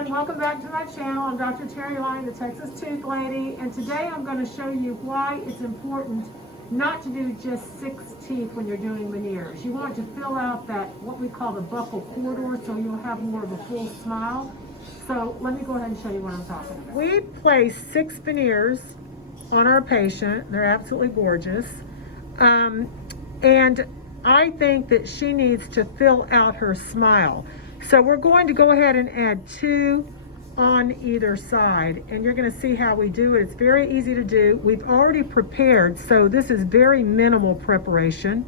everyone, welcome back to my channel. I'm Dr. Terri Alani, the Texas Tooth Lady, and today I'm going to show you why it's important not to do just 6 teeth when you're doing veneers. You want to fill out that, what we call the buccal corridor, so you'll have more of a full smile. So let me go ahead and show you what I'm talking about. We place 6 veneers on our patient. They're absolutely gorgeous. And I think that she needs to fill out her smile. So we're going to go ahead and add 2 on either side, and you're going to see how we do it. It's very easy to do. We've already prepared, so this is very minimal preparation.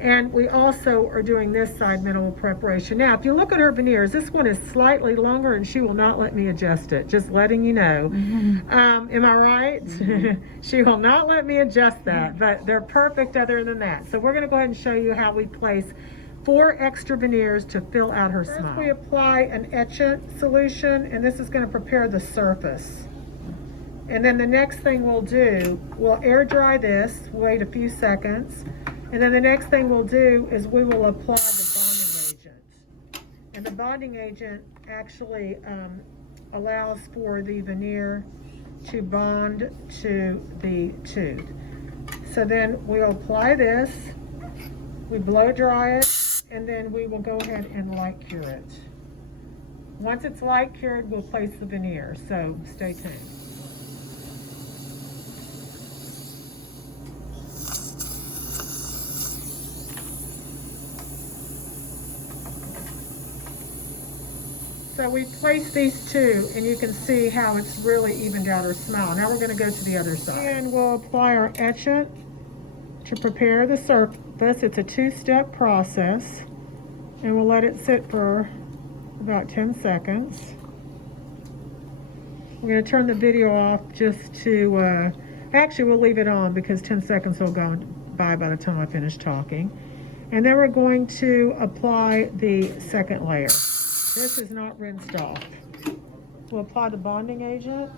And we also are doing this side minimal preparation. Now, if you look at her veneers, this one is slightly longer and she will not let me adjust it, just letting you know. Am I right? She will not let me adjust that, but they're perfect other than that. So we're gonna go ahead and show you how we place 4 extra veneers to fill out her smile. First, we apply an etchant solution, and this is gonna prepare the surface. And then the next thing we'll do, we'll air dry this, wait a few seconds, and then the next thing we'll do is we will apply the bonding agent. And the bonding agent actually allows for the veneer to bond to the tooth. So then we'll apply this, we blow dry it, and then we will go ahead and light cure it. Once it's light cured, we'll place the veneer, so stay tuned. So we placed these 2, and you can see how it's really evened out her smile. Now we're going to go to the other side. And we'll apply our etchant to prepare the surface. It's a 2-step process, and we'll let it sit for about 10 seconds. We're going to turn the video off just to, actually we'll leave it on because 10 seconds will go by the time I finish talking. And then we're going to apply the second layer. This is not rinsed off. We'll apply the bonding agent.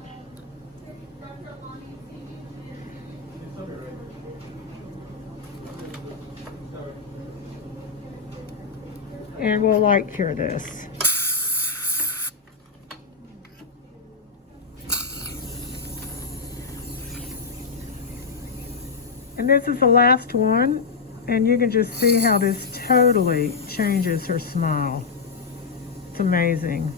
And we'll light cure this. And this is the last one, and you can just see how this totally changes her smile. It's amazing.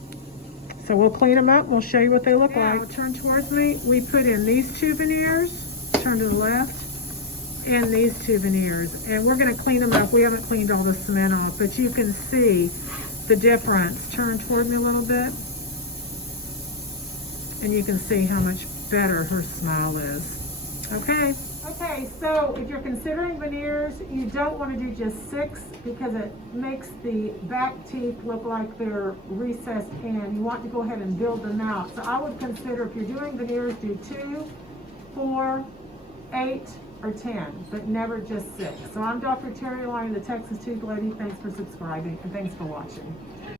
So we'll clean them up and we'll show you what they look like. Turn towards me. We put in these 2 veneers, turn to the left, and these 2 veneers. And we're going to clean them up. We haven't cleaned all the cement off, but you can see the difference. Turn toward me a little bit. And you can see how much better her smile is. Okay. Okay, so if you're considering veneers, you don't want to do just 6 because it makes the back teeth look like they're recessed in. You want to go ahead and build them out. So I would consider, if you're doing veneers, do 2, 4, 8, or 10, but never just 6. So I'm Dr. Terri Alani, the Texas Tooth Lady. Thanks for subscribing and thanks for watching.